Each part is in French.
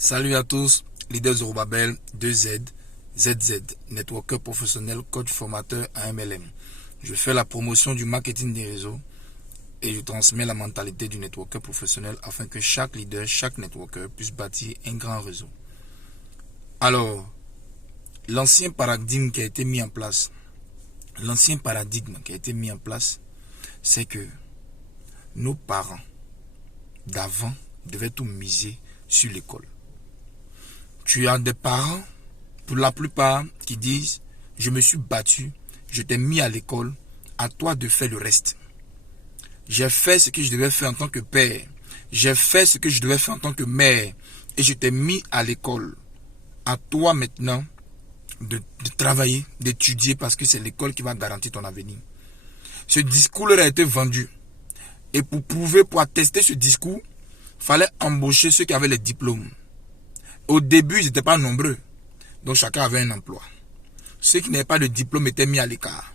Salut à tous, leader Zorobabel 2Z, ZZ, networker professionnel, coach formateur à MLM. Je fais la promotion du marketing des réseaux et je transmets la mentalité du networker professionnel afin que chaque leader, chaque networker puisse bâtir un grand réseau. Alors, l'ancien paradigme qui a été mis en place, c'est que nos parents d'avant devaient tout miser sur l'école. Tu as des parents, pour la plupart, qui disent « Je me suis battu, je t'ai mis à l'école, à toi de faire le reste. J'ai fait ce que je devais faire en tant que père, j'ai fait ce que je devais faire en tant que mère, et je t'ai mis à l'école. À toi maintenant de travailler, d'étudier, parce que c'est l'école qui va garantir ton avenir. » Ce discours leur a été vendu. Et pour attester ce discours, il fallait embaucher ceux qui avaient les diplômes. Au début, ils n'étaient pas nombreux. Donc chacun avait un emploi. Ceux qui n'avaient pas de diplôme étaient mis à l'écart.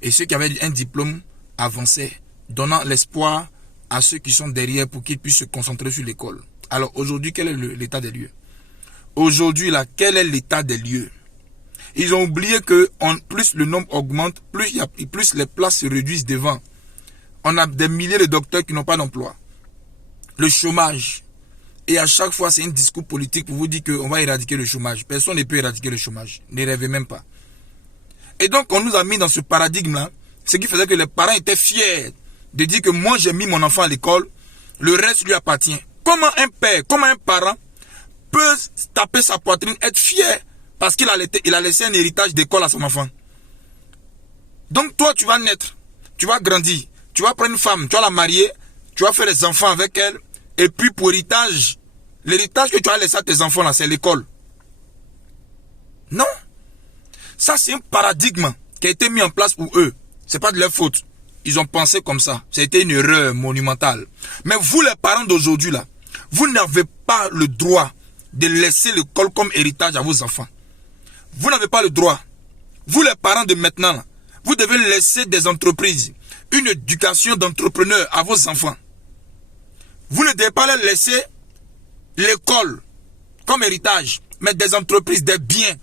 Et ceux qui avaient un diplôme avançaient, donnant l'espoir à ceux qui sont derrière pour qu'ils puissent se concentrer sur l'école. Alors aujourd'hui, quel est l'état des lieux? Aujourd'hui, là, quel est l'état des lieux? Ils ont oublié que plus le nombre augmente, plus les places se réduisent devant. On a des milliers de docteurs qui n'ont pas d'emploi. Le chômage. Et à chaque fois, c'est un discours politique pour vous dire qu'on va éradiquer le chômage. Personne ne peut éradiquer le chômage. Ne rêvez même pas. Et donc, on nous a mis dans ce paradigme-là, ce qui faisait que les parents étaient fiers de dire que moi, j'ai mis mon enfant à l'école, le reste lui appartient. Comment un père, comment un parent peut taper sa poitrine, être fier parce qu'il a laissé un héritage d'école à son enfant? Donc, toi, tu vas naître, tu vas grandir, tu vas prendre une femme, tu vas la marier, tu vas faire des enfants avec elle, et puis pour héritage, l'héritage que tu as laissé à tes enfants là, c'est l'école. Non. Ça, c'est un paradigme qui a été mis en place pour eux. C'est pas de leur faute. Ils ont pensé comme ça. C'était une erreur monumentale. Mais vous, les parents d'aujourd'hui là, vous n'avez pas le droit de laisser l'école comme héritage à vos enfants. Vous n'avez pas le droit. Vous, les parents de maintenant là, vous devez laisser des entreprises, une éducation d'entrepreneurs à vos enfants. Vous ne devez pas leur laisser l'école comme héritage, mais des entreprises, des biens.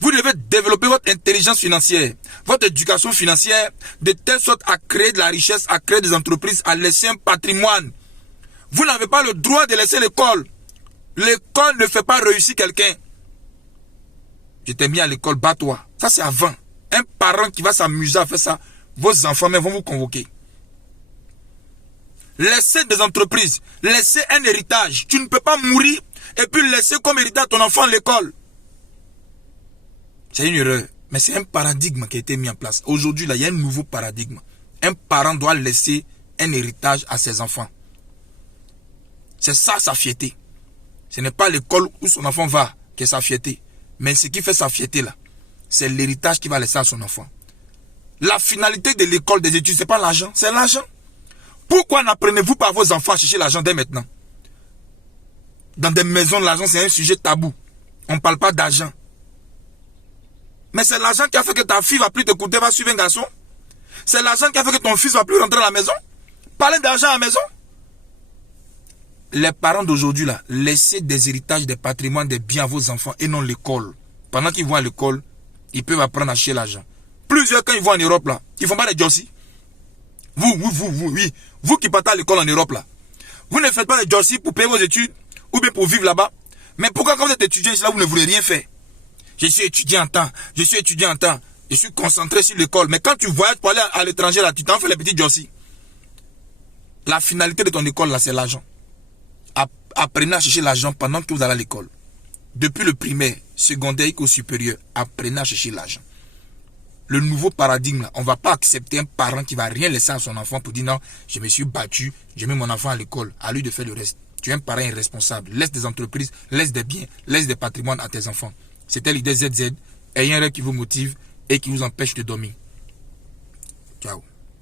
Vous devez développer votre intelligence financière, votre éducation financière, de telle sorte à créer de la richesse, à créer des entreprises, à laisser un patrimoine. Vous n'avez pas le droit de laisser l'école. L'école ne fait pas réussir quelqu'un. Je t'ai mis à l'école, bats-toi. Ça, c'est avant. Un parent qui va s'amuser à faire ça, vos enfants même vont vous convoquer. Laissez des entreprises, laissez un héritage. Tu ne peux pas mourir et puis laisser comme héritage ton enfant à l'école. C'est une erreur, mais c'est un paradigme qui a été mis en place. Aujourd'hui, là, il y a un nouveau paradigme. Un parent doit laisser un héritage à ses enfants. C'est ça sa fierté. Ce n'est pas l'école où son enfant va qui est sa fierté. Mais ce qui fait sa fierté là, c'est l'héritage qu'il va laisser à son enfant. La finalité de l'école, des études, ce n'est pas l'argent, c'est l'argent. Pourquoi n'apprenez-vous pas à vos enfants à chercher l'argent dès maintenant? Dans des maisons, l'argent c'est un sujet tabou. On ne parle pas d'argent. Mais c'est l'argent qui a fait que ta fille va plus t'écouter, va suivre un garçon. C'est l'argent qui a fait que ton fils va plus rentrer à la maison. Parlez d'argent à la maison. Les parents d'aujourd'hui là, laissez des héritages, des patrimoines, des biens à vos enfants et non l'école. Pendant qu'ils vont à l'école, ils peuvent apprendre à chercher l'argent. Plusieurs quand ils vont en Europe là, ils font pas des jossis. Vous qui partez à l'école en Europe là, vous ne faites pas les jossis pour payer vos études ou bien pour vivre là-bas. Mais pourquoi quand vous êtes étudiant ici là, vous ne voulez rien faire? Je suis étudiant en temps, je suis concentré sur l'école. Mais quand tu voyages pour aller à l'étranger là, tu t'en fais les petits jossis. La finalité de ton école là, c'est l'argent. Apprenez à chercher l'argent pendant que vous allez à l'école. Depuis le primaire, secondaire jusqu'au supérieur, apprenez à chercher l'argent. Le nouveau paradigme, là, on ne va pas accepter un parent qui ne va rien laisser à son enfant pour dire non, je me suis battu, j'ai mis mon enfant à l'école, à lui de faire le reste. Tu es un parent irresponsable. Laisse des entreprises, laisse des biens, laisse des patrimoines à tes enfants. C'était l'idée ZZ. Ayez un rêve qui vous motive et qui vous empêche de dormir. Ciao.